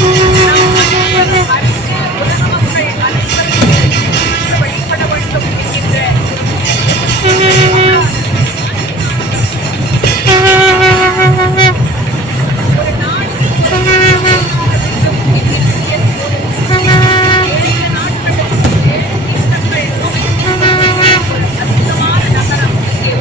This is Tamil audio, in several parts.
நம் அனைவரும் அறிந்து உலக மக்கள் அனைவரும் வழிபட வேண்டும் என்கின்ற ஒரு நாட்டில் வேண்டும் என்கின்ற ஏழு நாட்களுக்கு தீர்த்தங்கள் ஒரு அற்புதமான நகரம் இங்கே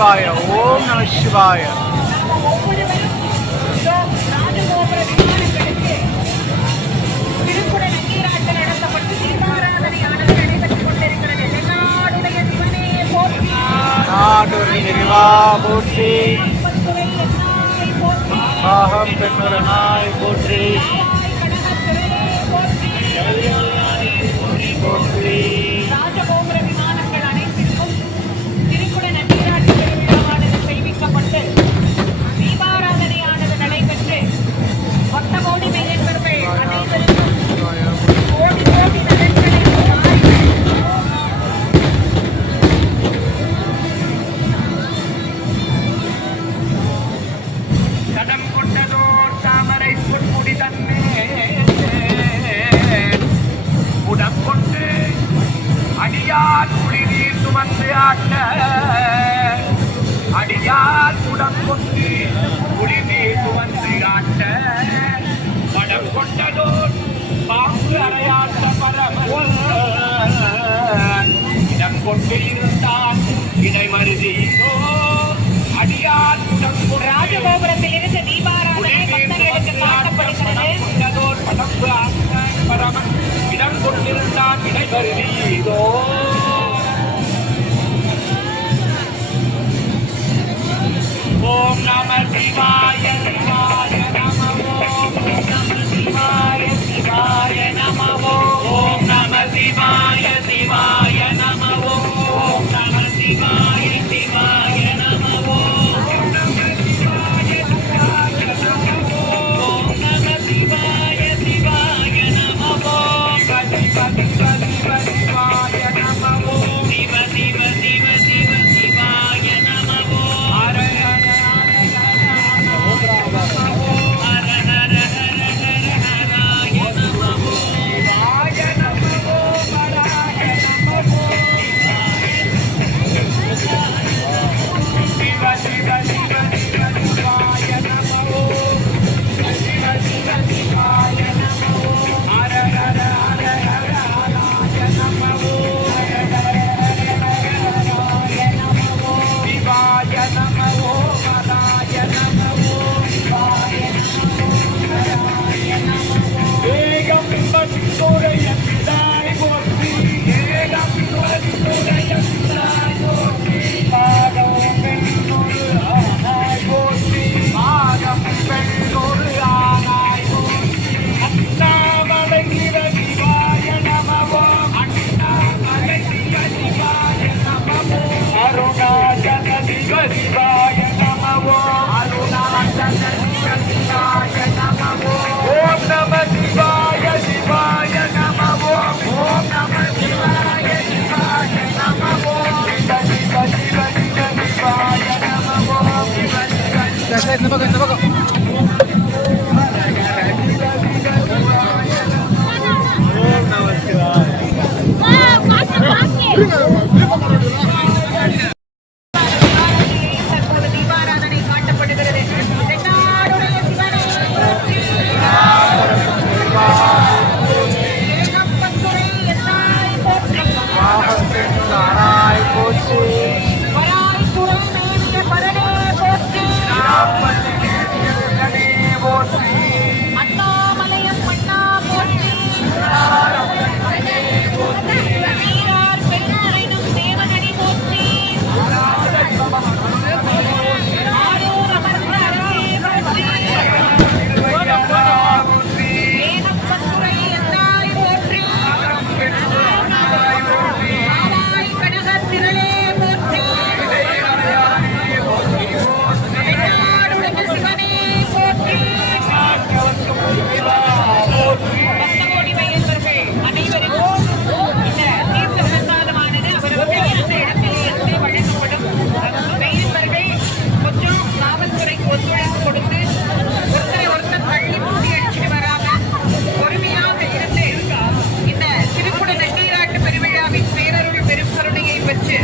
சிவாய. ஓம் நம சிவாய. ஒவ்வொருவரும் ராஜகோபுர விமானங்களுக்கு திருக்குட நங்கீராட்டு நடத்தப்பட்டு தீபாராதனையானது நடைபெற்றுக் கொண்டிருக்கிறது. தென்னாடுடைய சிவனே போற்றி, நாடுடைய இறைவா போற்றி, பத்துரை என்னாய் போற்றி, பாகம் பெண்ணுரனாய் போற்றி கடகத்திரளே போற்றி. போற்றி. ராஜகோபுர விமானங்கள் அனைத்திற்கும் திருக்குட நங்கீராட்டு திருவிழாவானது செய்விக்கப்பட்டு தீபாராதனையானது நடைபெற்று பக்த கோடி மெய்யன்பர்கள் அனைவருக்கும் கோடி கோடி நலன்களை தடம் கொண்டதோர் தாமரை பொன்முடி தன்னே உடம் கொண்டு அடியார் குளிநீர் சுமந்து ஆட்ட அடியார் உடம் கொண்டு குளிநீர் சுமந்து ஆட்ட படம் கொண்டதோர் பாம்பு அறையாட்ட பரமன் இடம் கொண்டு இருந்தான் இதை மருதியோ அடியார் உடம் கொண்டு ராஜகோபுரத்தில் இருந்து தீபாராதனை பக்தர்களுக்கு காட்டப்படுகிறது. படம்பு ஆண்டான் பரமன் இடம் கொண்டிருந்தான் இடை வருதீதோ. ஓம் நம சிவாய சிவாய நம ஓம் நம சிவாய சிவாய நம ஓம் நம சிவாய சிவாய நம ஓம் நம சிவாய சிவாய நம ஓம் நம சிவாய சிவாய நம ஓம் நம சிவாய சிவாய நம ஓம் பதி பதி பதி பதி சிவாய நம ஓம் சிவ சிவ சிவ சிவ சிவாய நம ஓம் ஹர ஹர ஹர ஹர ஹர ஹராய நம ஓம் சிவாய நம ஓம் ஹராய நம ஓம் சிவ சிவ சிவ சிவ சிவாய நம ஓம் சிவ சிவ சிவாய நம ஓம் ஹர ஹர ஹர ஹர ஹராய நம ஓம் ஹர ஹர ஹர ஹர ஹராய நம ஓம் சிவாய நம ஓம் ஹராய நம ஓம் சிவாய நம ஓம் ஹராய நம ஓம் ஏகம் பட்டுரையந்தாய் போற்றி ஏகம் பட்டுரையந்தாய் போற்றி பாகம் பெண்ணொரு ஆனாய் போற்றி பாகம் பெண்ணொரு ஆனாய் போற்றி அண்ணாமலை சிவாய நமவோ அண்ணாமலை சிவாய நமவோ அருணாச்சல சிவாய நமவோ அருணாச்சல சிவாய நமவோ ஓம் நம சிவாய சிவாய நமவோ ஓம் நம சிவாய சிவாய நமவோ சிவ சிவ சிவ சிவ சிவாய நமவோ சிவ சிவ இந்த பக்கம். ஓம் நம சிவாய. தற்போது தீபாராதனை காட்டப்படுகிறது. தென்னாடுடைய சிவனே போற்றி, ஏகம்பத்துரை என்னாய் போற்றி, பாகம் பெண்ணுரனாய் போற்றி, வராய் துறை மேவிய பரனே போற்றி, அண்ணாமலையம் மன்னா போற்றி, வீரார் பெருந்தரைனும் தேவனடி போற்றி, ஆரூர் அமர்ந்த அரசே போற்றி, ஏகம்பத்துரை என்னாய் போற்றி, ஆவாய் கனகத்திரளே போற்றி, தென்னாடுடைய சிவனே போற்றி. பக்தகோடி மையன்பர்கள் அனைவருக்கும் இந்த தீர்த்த பிரசாதமானது அவரவர்கள் இருந்த இடத்திலிருந்து வழங்கப்படும். மையன்பர்கள் கொஞ்சம் காவல்துறைக்கு ஒத்துழைப்பு கொடுத்து ஒருத்தரை ஒருத்தர் தள்ளி மூடி அடிச்சுட்டு வராம பொறுமையாக இருந்து இந்த திருக்குட நன்னீராட்டு பெருவிழாவின் பேரருள் பெரும் கருணையை பெற்று